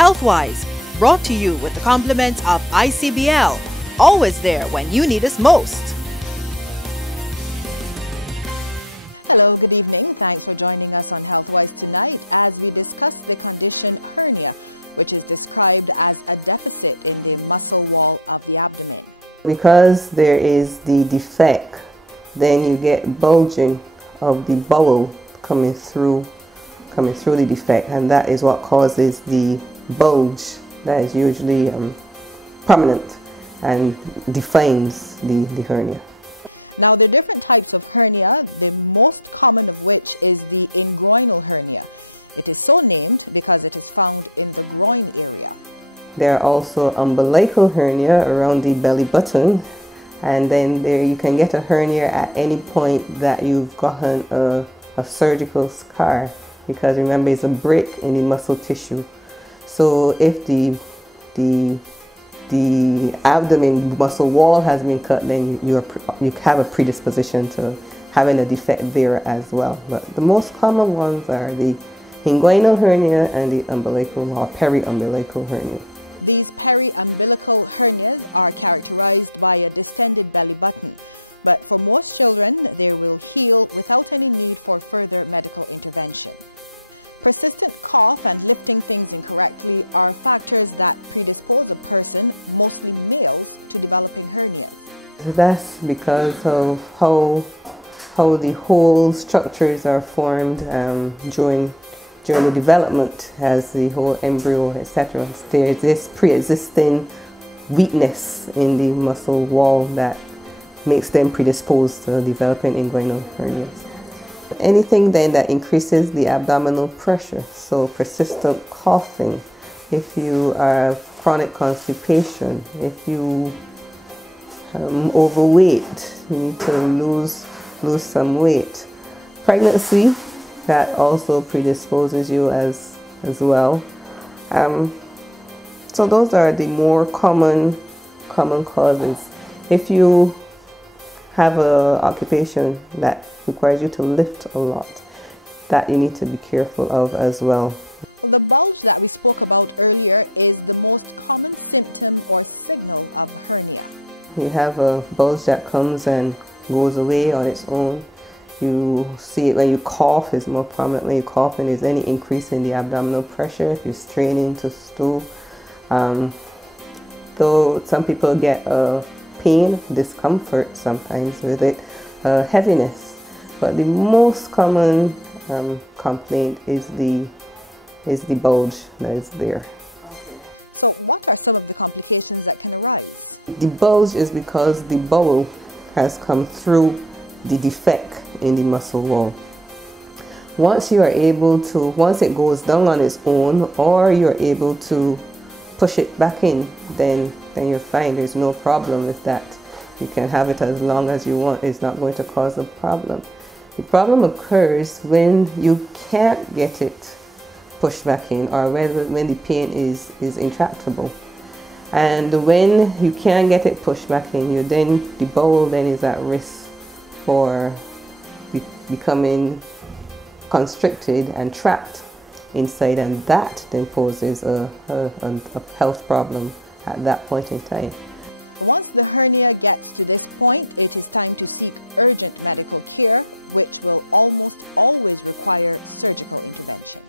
Healthwise, brought to you with the compliments of ICBL, always there when you need us most. Hello, good evening. Thanks for joining us on Healthwise tonight as we discuss the condition hernia, which is described as a deficit in the muscle wall of the abdomen. Because there is the defect, then you get bulging of the bowel coming through the defect, and that is what causes the bulge that is usually prominent and defines the hernia. Now, there are different types of hernia, the most common of which is the ingroinal hernia. It is so named because it is found in the groin area. There are also umbilical hernia around the belly button, and then there you can get a hernia at any point that you've gotten a surgical scar, because remember, it's a break in the muscle tissue. So if the abdomen muscle wall has been cut, then you have a predisposition to having a defect there as well. But the most common ones are the inguinal hernia and the umbilical or periumbilical hernia. These periumbilical hernias are characterized by a distended belly button, but for most children, they will heal without any need for further medical intervention. Persistent cough and lifting things incorrectly are factors that predispose a person, mostly males, to developing hernias. That's because of how the whole structures are formed during the development, as the whole embryo, etc. There's this pre-existing weakness in the muscle wall that makes them predisposed to developing inguinal hernias. Anything then that increases the abdominal pressure, so persistent coughing, if you are chronic constipation, if you overweight, you need to lose some weight. Pregnancy, that also predisposes you as well. So those are the more common causes. If you have an occupation that requires you to lift a lot, that you need to be careful of as well. Well, the bulge that we spoke about earlier is the most common symptom or signal of hernia. You have a bulge that comes and goes away on its own. You see it when you cough, it's more prominent when you cough, and there's any increase in the abdominal pressure if you're straining to stool. Though some people get pain, discomfort sometimes with it, heaviness, but the most common complaint is the bulge that is there. So what are some of the complications that can arise? The bulge is because the bowel has come through the defect in the muscle wall. Once it goes down on its own, or you're able to push it back in, then you're fine. There's no problem with that. You can have it as long as you want. It's not going to cause a problem. The problem occurs when you can't get it pushed back in, or when the pain is intractable. And when you can't get it pushed back in, the bowel then is at risk for becoming constricted and trapped inside, and that then poses a health problem at that point in time. Once the hernia gets to this point, it is time to seek urgent medical care, which will almost always require surgical intervention.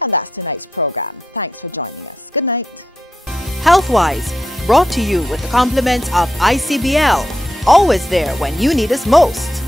And that's tonight's program. Thanks for joining us. Good night. Healthwise, brought to you with the compliments of ICBL, always there when you need us most.